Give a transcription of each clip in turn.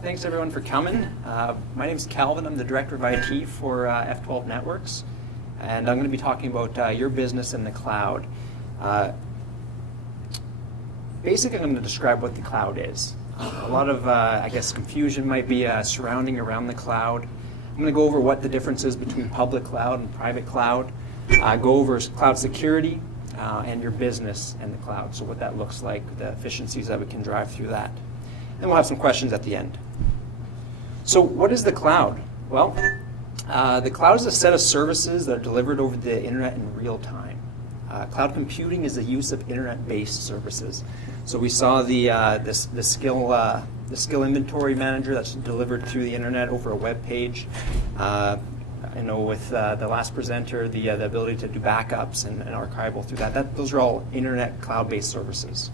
Thanks everyone for coming. My name is Calvin. I'm the Director of IT for F12 Networks, and I'm going to be talking about your business in the cloud. Basically, I'm going to describe what the cloud is. A lot of, I guess, confusion might be surrounding around the cloud. I'm going to go over what the difference is between public cloud and private cloud, go over cloud security, and your business in the cloud, so what that looks like, the efficiencies that we can drive through that. And we'll have some questions at the end. So what is the cloud? Well, the cloud is a set of services that are delivered over the internet in real time. Cloud computing is the use of internet-based services. So we saw the skill inventory manager that's delivered through the internet over a web page. With the last presenter, the ability to do backups and archival through that. Those are all internet cloud-based services.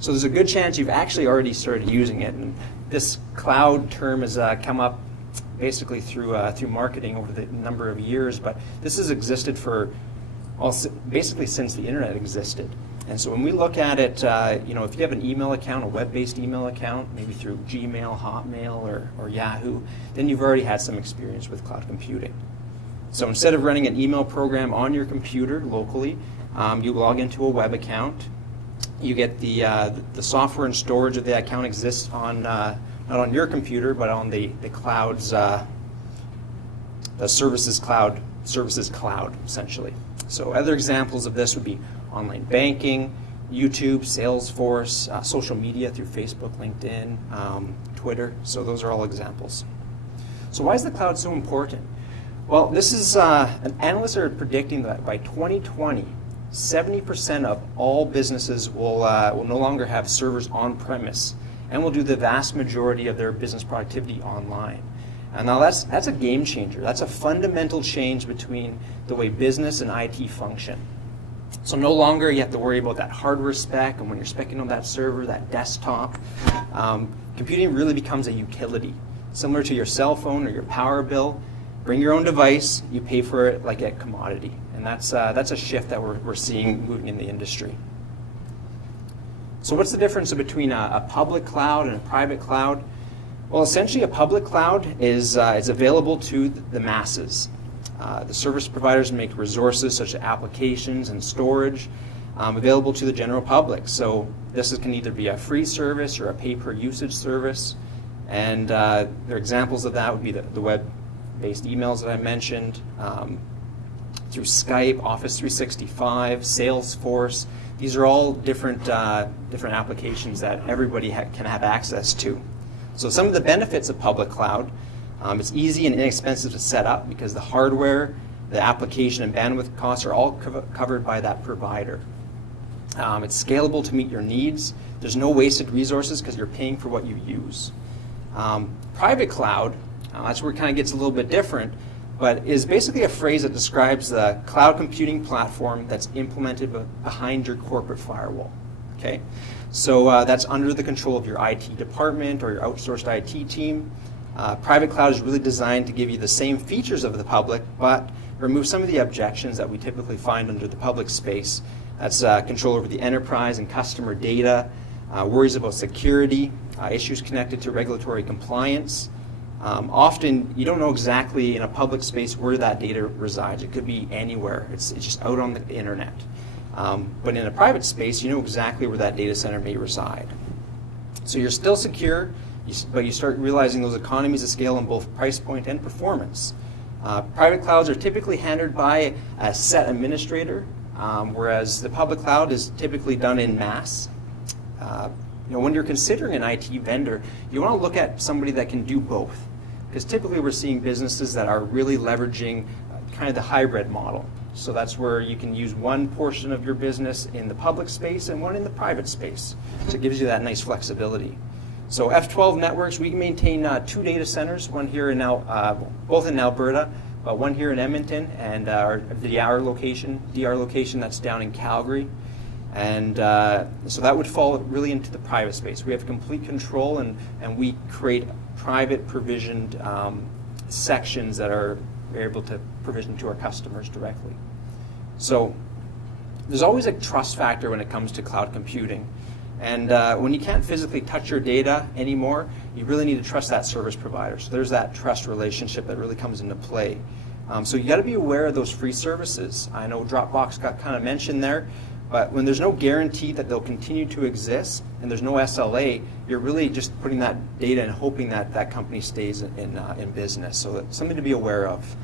So there's a good chance you've actually already started using it. And this cloud term has come up basically through marketing over the number of years, but this has existed for basically since the internet existed. And so when we look at it, if you have an email account, a web-based email account, maybe through Gmail, Hotmail, or Yahoo, then you've already had some experience with cloud computing. So instead of running an email program on your computer locally, you log into a web account. You get the software and storage of the account exists on not on your computer, but on the cloud's the services cloud essentially. So other examples of this would be online banking, YouTube, Salesforce, social media through Facebook, LinkedIn, Twitter. So those are all examples. So why is the cloud so important? Well, this is analysts are predicting that by 2020, 70% of all businesses will no longer have servers on premise and will do the vast majority of their business productivity online. And now that's a game changer. That's a fundamental change between the way business and IT function. So no longer you have to worry about that hardware spec, and when you're speccing on that server, that desktop, computing really becomes a utility. Similar to your cell phone or your power bill, bring your own device, you pay for it like a commodity. And that's a shift that we're seeing moving in the industry. So what's the difference between a public cloud and a private cloud? Well, essentially a public cloud is available to the masses. The service providers make resources such as applications and storage available to the general public. So this can either be a free service or a pay-per-usage service. And there are examples of that would be the web-based emails that I mentioned, through Skype, Office 365, Salesforce. These are all different applications that everybody can have access to. So some of the benefits of public cloud, it's easy and inexpensive to set up because the hardware, the application, and bandwidth costs are all covered by that provider. It's scalable to meet your needs. There's no wasted resources because you're paying for what you use. Private cloud, that's where it kind of gets a little bit different, but is basically a phrase that describes the cloud computing platform that's implemented behind your corporate firewall. Okay, so that's under the control of your IT department or your outsourced IT team. Private cloud is really designed to give you the same features of the public, but remove some of the objections that we typically find under the public space. That's control over the enterprise and customer data, worries about security, issues connected to regulatory compliance. Often you don't know exactly in a public space where that data resides. It could be anywhere. It's just out on the internet. But in a private space, you know exactly where that data center may reside. So you're still secure, but you start realizing those economies of scale in both price point and performance. Private clouds are typically handled by a set administrator, whereas the public cloud is typically done in mass. When you're considering an IT vendor, you want to look at somebody that can do both. Because typically we're seeing businesses that are really leveraging kind of the hybrid model. So that's where you can use one portion of your business in the public space and one in the private space. So it gives you that nice flexibility. So F12 Networks, we maintain 2 data centers, one here in both in Alberta, but one here in Edmonton, and our DR location that's down in Calgary. And so that would fall really into the private space. We have complete control, and we create private provisioned sections that are able to provision to our customers directly. So there's always a trust factor when it comes to cloud computing. And when you can't physically touch your data anymore, you really need to trust that service provider. So there's that trust relationship that really comes into play. So you got to be aware of those free services. I know Dropbox got kind of mentioned there, but when there's no guarantee that they'll continue to exist and there's no SLA, you're really just putting that data and hoping that that company stays in business. So that's something to be aware of.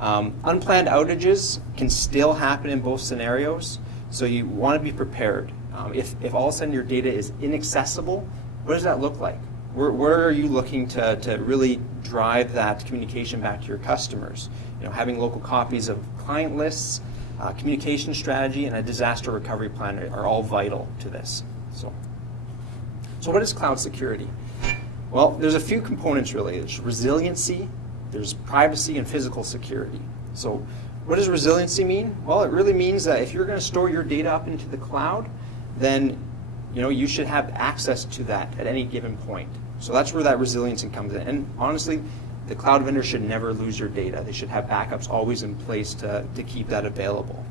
Unplanned outages can still happen in both scenarios, so you want to be prepared. If all of a sudden your data is inaccessible, what does that look like? Where are you looking to really drive that communication back to your customers? Having local copies of client lists, communication strategy, and a disaster recovery plan are all vital to this. So what is cloud security? Well, there's a few components really. There's resiliency, there's privacy, and physical security. So what does resiliency mean? Well, it really means that if you're going to store your data up into the cloud, then you should have access to that at any given point. So that's where that resiliency comes in. And honestly, the cloud vendor should never lose your data. They should have backups always in place to keep that available.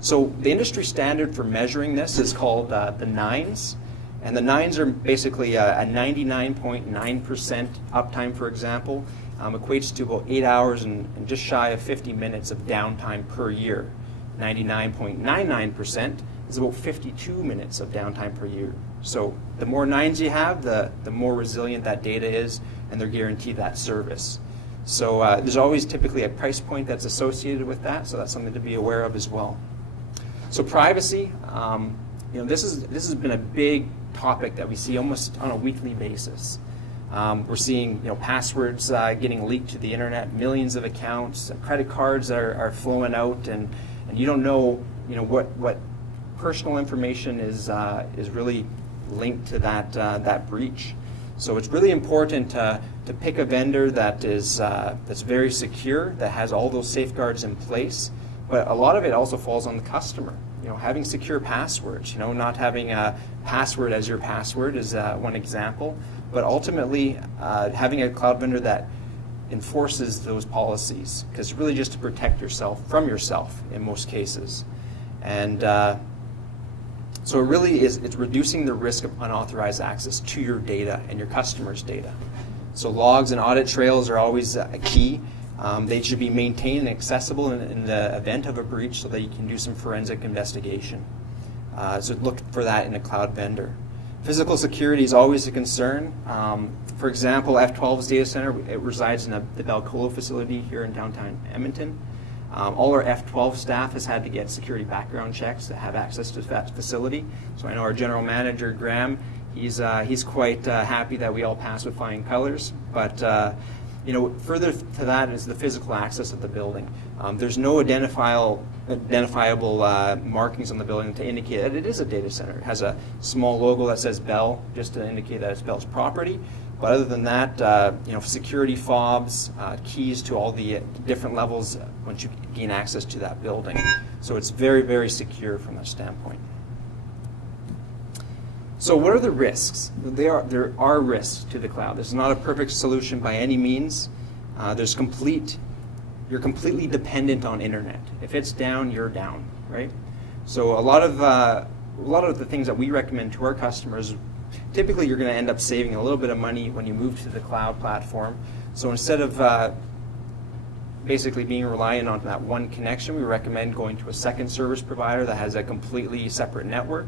So the industry standard for measuring this is called the nines. And the nines are basically a 99.9% uptime, for example, equates to about 8 hours and just shy of 50 minutes of downtime per year. 99.99% is about 52 minutes of downtime per year. So the more nines you have, the more resilient that data is, and they're guaranteed that service. So there's always typically a price point that's associated with that, so that's something to be aware of as well. So privacy, this has been a big topic that we see almost on a weekly basis. We're seeing passwords getting leaked to the internet, millions of accounts, credit cards that are flowing out, and you don't know what personal information is really linked to that breach. So it's really important to pick a vendor that's very secure, that has all those safeguards in place. But a lot of it also falls on the customer. Having secure passwords. Not having a password as your password is one example. But ultimately, having a cloud vendor that enforces those policies, because it's really just to protect yourself from yourself in most cases. And so it really is, it's reducing the risk of unauthorized access to your data and your customers' data. So logs and audit trails are always a key. They should be maintained and accessible in the event of a breach so that you can do some forensic investigation. So look for that in a cloud vendor. Physical security is always a concern. For example, F12's data center, it resides in the Belcola facility here in downtown Edmonton. All our F12 staff has had to get security background checks to have access to that facility. So I know our general manager, Graham, he's quite happy that we all pass with flying colors. But further to that is the physical access of the building. There's no identifiable markings on the building to indicate that it is a data center. It has a small logo that says Bell, just to indicate that it's Bell's property. But other than that, security fobs, keys to all the different levels once you gain access to that building. So it's very, very secure from that standpoint. So what are the risks? There are risks to the cloud. This is not a perfect solution by any means. You're completely dependent on internet. If it's down, you're down, right? So a lot of the things that we recommend to our customers, typically you're going to end up saving a little bit of money when you move to the cloud platform. So instead of basically being reliant on that one connection, we recommend going to a second service provider that has a completely separate network,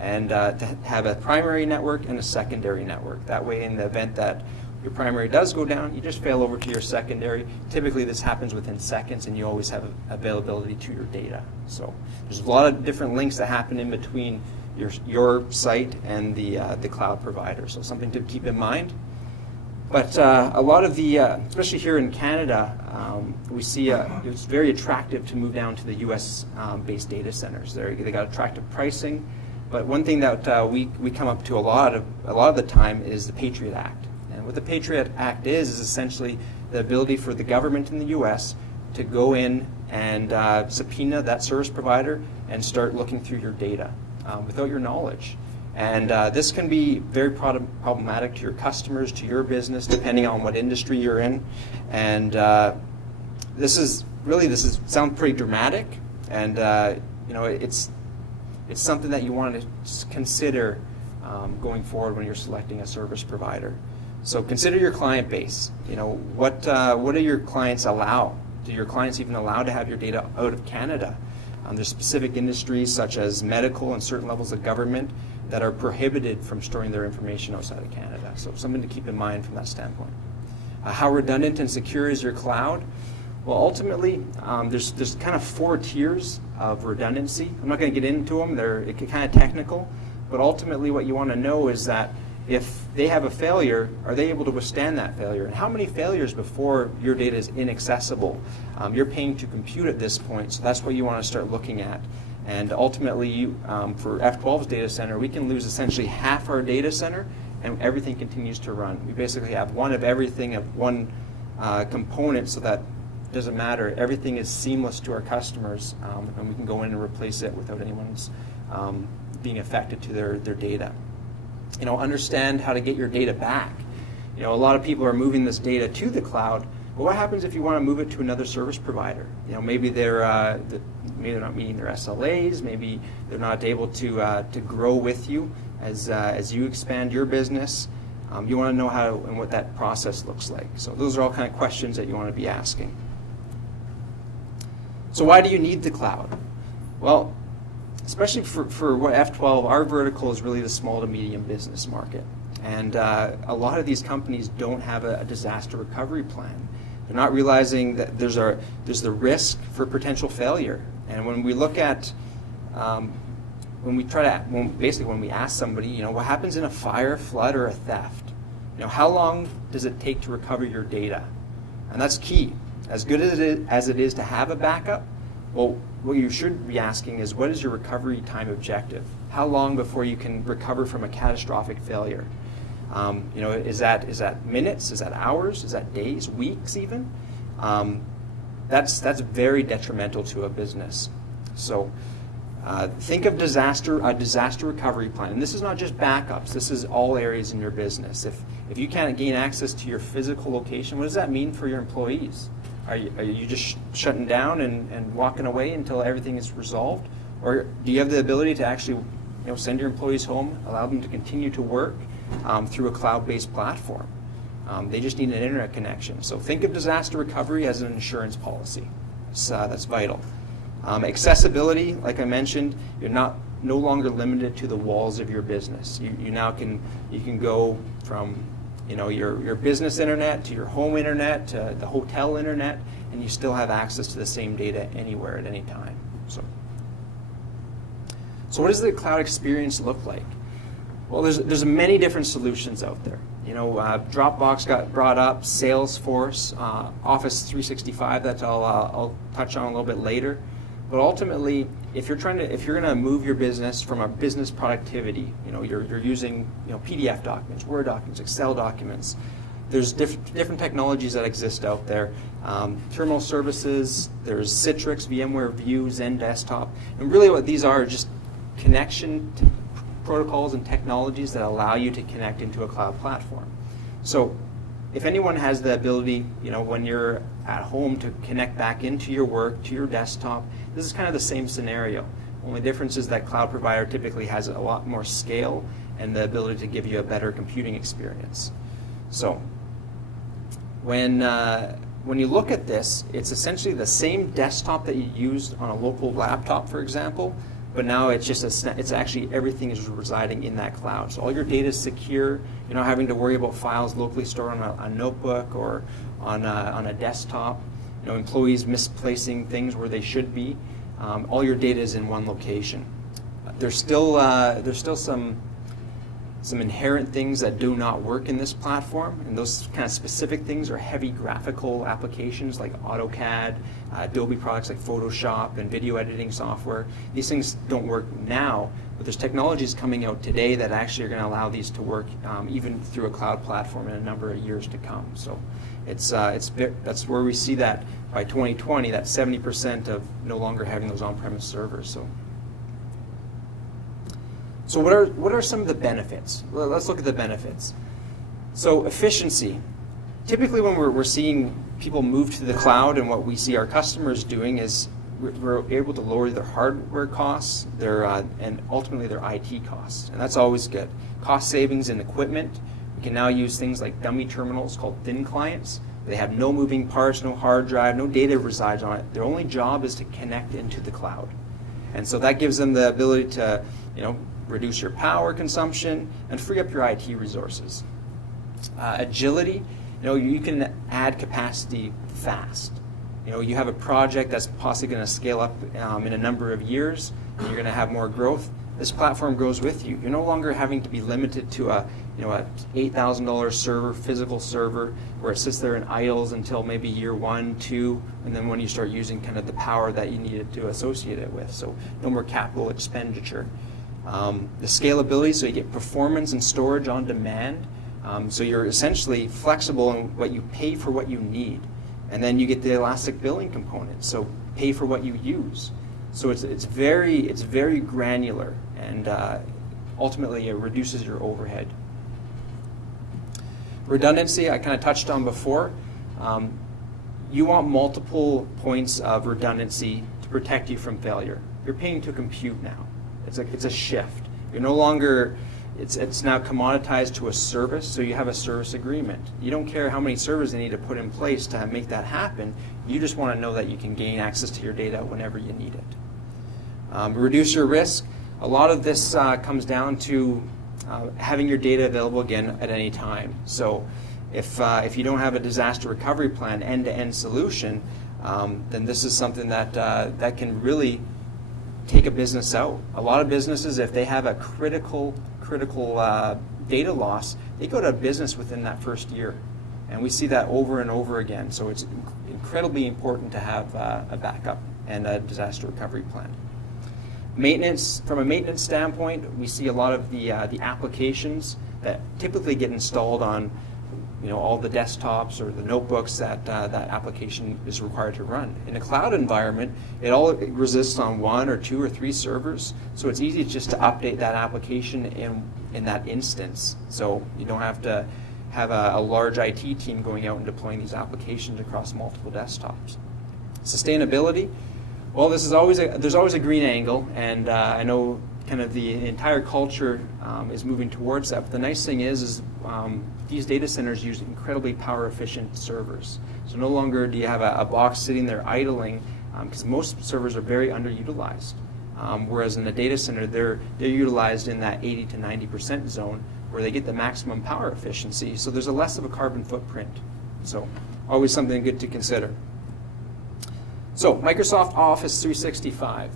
and to have a primary network and a secondary network. That way, in the event that your primary does go down, you just fail over to your secondary. Typically this happens within seconds, and you always have availability to your data. So there's a lot of different links that happen in between your site and the cloud provider. So something to keep in mind. But a lot of the, especially here in Canada, we see it's very attractive to move down to the U.S. based data centers. They got attractive pricing. But one thing that we come up to a lot of the time is the Patriot Act. And what the Patriot Act is essentially the ability for the government in the U.S. to go in and subpoena that service provider and start looking through your data without your knowledge. And this can be very problematic to your customers, to your business, depending on what industry you're in. And this sounds pretty dramatic, and it's something that you want to consider going forward when you're selecting a service provider. So consider your client base. What do your clients allow? Do your clients even allow to have your data out of Canada? There's specific industries such as medical and certain levels of government that are prohibited from storing their information outside of Canada. So something to keep in mind from that standpoint. How redundant and secure is your cloud? Well, ultimately, there's kind of 4 tiers of redundancy. I'm not going to get into them. They're kind of technical. But ultimately, what you want to know is that if they have a failure, are they able to withstand that failure? And how many failures before your data is inaccessible? You're paying to compute at this point, so that's what you want to start looking at. And ultimately, for F12's data center, we can lose essentially half our data center, and everything continues to run. We basically have one of everything of one component, so that it doesn't matter. Everything is seamless to our customers, and we can go in and replace it without anyone's being affected to their data. Understand how to get your data back. A lot of people are moving this data to the cloud, but what happens if you want to move it to another service provider? Maybe they're not meeting their SLAs, maybe they're not able to grow with you as you expand your business. You want to know how and what that process looks like. So those are all kind of questions that you want to be asking. So why do you need the cloud? Well, especially for what F12, our vertical is really the small to medium business market. And a lot of these companies don't have a disaster recovery plan. They're not realizing that there's the risk for potential failure. And when we look at, when we ask somebody, what happens in a fire, flood, or a theft? How long does it take to recover your data? And that's key. As good as it is to have a backup, well, what you should be asking is, what is your recovery time objective? How long before you can recover from a catastrophic failure? Is that minutes? Is that hours? Is that days? Weeks even? That's very detrimental to a business. So think of a disaster recovery plan. And this is not just backups. This is all areas in your business. If you can't gain access to your physical location, what does that mean for your employees? Are you just shutting down and walking away until everything is resolved? Or do you have the ability to actually send your employees home, allow them to continue to work through a cloud-based platform? They just need an internet connection. So think of disaster recovery as an insurance policy. That's vital. Accessibility, like I mentioned, you're no longer limited to the walls of your business. You now can go from your business internet to your home internet to the hotel internet, and you still have access to the same data anywhere at any time. So what does the cloud experience look like? Well, there's many different solutions out there. Dropbox got brought up, Salesforce, Office 365. That I'll touch on a little bit later. But ultimately, if you're going to move your business from a business productivity, you're using PDF documents, Word documents, Excel documents. There's different technologies that exist out there. Terminal services. There's Citrix, VMware View, Zen Desktop, and really what these are just connection to protocols and technologies that allow you to connect into a cloud platform. So if anyone has the ability, when you're at home to connect back into your work, to your desktop, this is kind of the same scenario. Only difference is that cloud provider typically has a lot more scale and the ability to give you a better computing experience. So when you look at this, it's essentially the same desktop that you used on a local laptop, for example, but now it's actually everything is residing in that cloud. So all your data is secure. You're not having to worry about files locally stored on a notebook or on a desktop. Employees misplacing things where they should be. All your data is in one location. There's still some inherent things that do not work in this platform, and those kind of specific things are heavy graphical applications like AutoCAD, Adobe products like Photoshop, and video editing software. These things don't work now, but there's technologies coming out today that actually are going to allow these to work even through a cloud platform in a number of years to come. So that's where we see that by 2020, that 70% of no longer having those on-premise servers. So what are some of the benefits? Well, let's look at the benefits. So efficiency. Typically when we're seeing people move to the cloud, and what we see our customers doing is we're able to lower their hardware costs, and ultimately their IT costs. And that's always good. Cost savings in equipment. We can now use things like dummy terminals called thin clients. They have no moving parts, no hard drive, no data resides on it. Their only job is to connect into the cloud. And so that gives them the ability to, reduce your power consumption and free up your IT resources. Agility, you can add capacity fast. You have a project that's possibly going to scale up in a number of years, and you're going to have more growth. This platform goes with you. You're no longer having to be limited to a $8,000 server, physical server, where it sits there and idles until maybe year 1, 2, and then when you start using kind of the power that you needed to associate it with. So no more capital expenditure. The scalability, so you get performance and storage on demand. So you're essentially flexible in what you pay for what you need. And then you get the elastic billing component, so pay for what you use. So it's very granular, and ultimately it reduces your overhead. Redundancy, I kind of touched on before. You want multiple points of redundancy to protect you from failure. You're paying to compute now. It's a shift. You're no longer, it's now commoditized to a service, so you have a service agreement. You don't care how many servers they need to put in place to make that happen. You just want to know that you can gain access to your data whenever you need it. Reduce your risk. A lot of this comes down to having your data available again at any time. So if you don't have a disaster recovery plan, end-to-end solution, then this is something that can really take a business out. A lot of businesses, if they have a critical data loss, they go to business within that first year. And we see that over and over again. So it's incredibly important to have a backup and a disaster recovery plan. Maintenance, from a maintenance standpoint, we see a lot of the applications that typically get installed on all the desktops or the notebooks that that application is required to run. In a cloud environment, it all resists on 1 or 2 or 3 servers, so it's easy just to update that application in that instance. So you don't have to have a large IT team going out and deploying these applications across multiple desktops. Sustainability, well, there's always a green angle, and I know kind of the entire culture is moving towards that. But the nice thing is these data centers use incredibly power efficient servers. So no longer do you have a box sitting there idling, because most servers are very underutilized. Whereas in the data center, they're utilized in that 80 to 90% zone where they get the maximum power efficiency. So there's less of a carbon footprint. So always something good to consider. So Microsoft Office 365.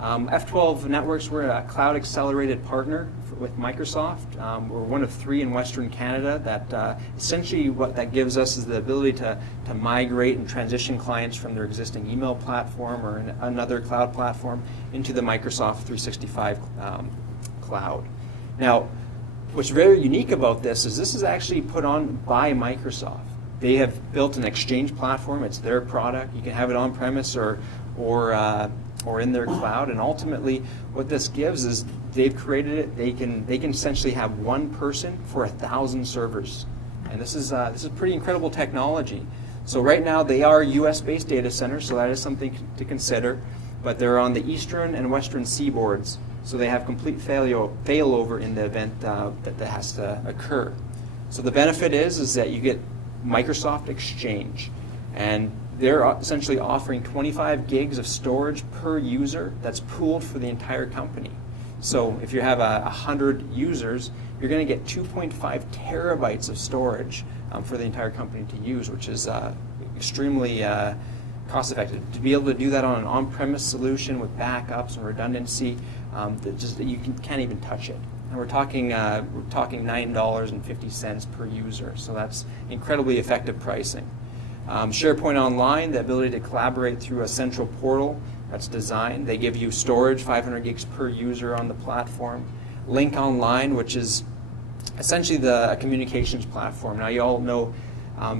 F12 Networks, we're a cloud accelerated partner with Microsoft. We're one of 3 in Western Canada that essentially what that gives us is the ability to migrate and transition clients from their existing email platform or another cloud platform into the Microsoft 365 cloud. Now, what's very unique about this is actually put on by Microsoft. They have built an Exchange platform. It's their product. You can have it on premise or in their cloud, and ultimately what this gives is they've created it. They can essentially have one person for 1,000 servers, and this is pretty incredible technology. So right now they are US-based data centers, so that is something to consider, but they're on the eastern and western seaboards, so they have complete failover in the event that has to occur. So the benefit is that you get Microsoft Exchange, and they're essentially offering 25 gigs of storage per user that's pooled for the entire company. So if you have 100 users, you're going to get 2.5 terabytes of storage for the entire company to use, which is extremely cost effective. To be able to do that on an on-premise solution with backups and redundancy, you can't even touch it. And we're talking $9.50 per user, so that's incredibly effective pricing. SharePoint Online, the ability to collaborate through a central portal that's designed. They give you storage, 500 gigs per user on the platform. Link Online, which is essentially a communications platform. Now you all know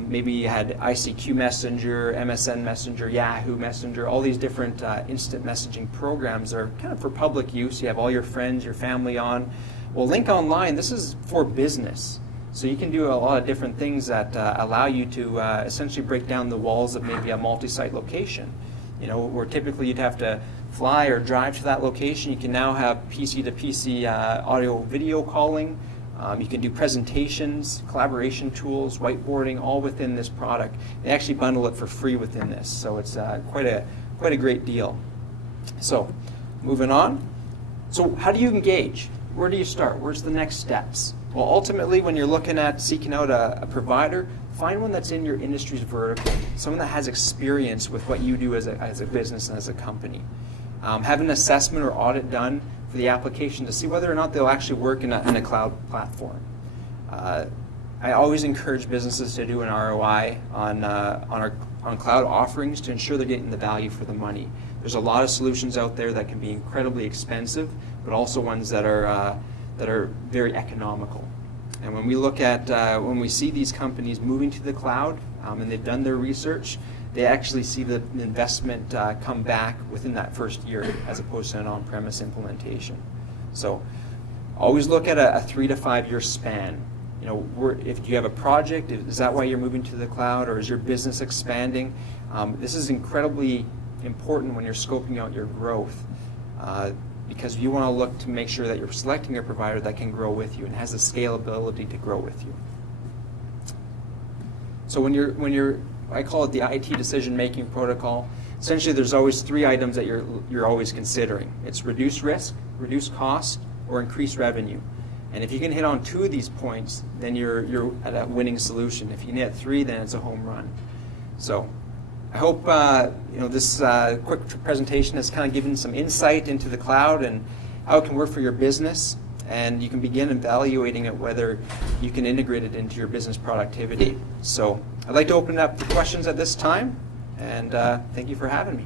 maybe you had ICQ Messenger, MSN Messenger, Yahoo Messenger, all these different instant messaging programs are kind of for public use. You have all your friends, your family on. Well, Link Online, this is for business. So you can do a lot of different things that allow you to essentially break down the walls of maybe a multi-site location. Where typically you'd have to fly or drive to that location, you can now have PC to PC audio video calling You can do presentations, collaboration tools, whiteboarding, all within this product. They actually bundle it for free within this, so it's quite a great deal. So, moving on. So, how do you engage? Where do you start? Where's the next steps? Well, ultimately, when you're looking at seeking out a provider, find one that's in your industry's vertical, someone that has experience with what you do as a business and as a company. Have an assessment or audit done for the application to see whether or not they'll actually work in a cloud platform. I always encourage businesses to do an ROI on cloud offerings to ensure they're getting the value for the money. There's a lot of solutions out there that can be incredibly expensive, but also ones that are very economical. And when we look at, when we see these companies moving to the cloud and they've done their research, they actually see the investment come back within that first year as opposed to an on-premise implementation. So always look at a 3 to 5 year span. You know, if you have a project, is that why you're moving to the cloud, or is your business expanding? This is incredibly important when you're scoping out your growth. Because you want to look to make sure that you're selecting a provider that can grow with you and has the scalability to grow with you. So when you're I call it the IT decision-making protocol. Essentially, there's always 3 items that you're always considering. It's reduce risk, reduce cost, or increase revenue. And if you can hit on 2 of these points, then you're at a winning solution. If you can hit 3, then it's a home run. So I hope this quick presentation has kind of given some insight into the cloud and how it can work for your business, and you can begin evaluating it whether you can integrate it into your business productivity. So I'd like to open it up to questions at this time, and thank you for having me.